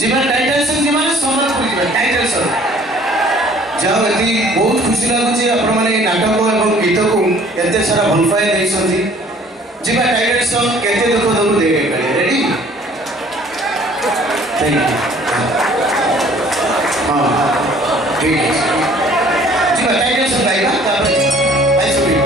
जीवन title song जीवन संबलपुरी जीवन टाइटल सॉन्ग जाओ एति बहुत खुशी लागुची आपण माने नाटक एवं गीत को एते सारा भल पाए दैसंती जीवन टाइटल सॉन्ग केते दुख दम दे रेडी थैंक यू हां ठीक है जीवन टाइटल सॉन्ग गाइबा तापर आई सुनी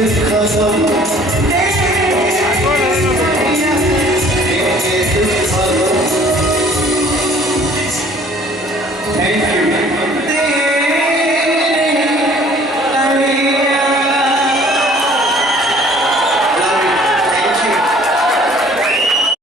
Because of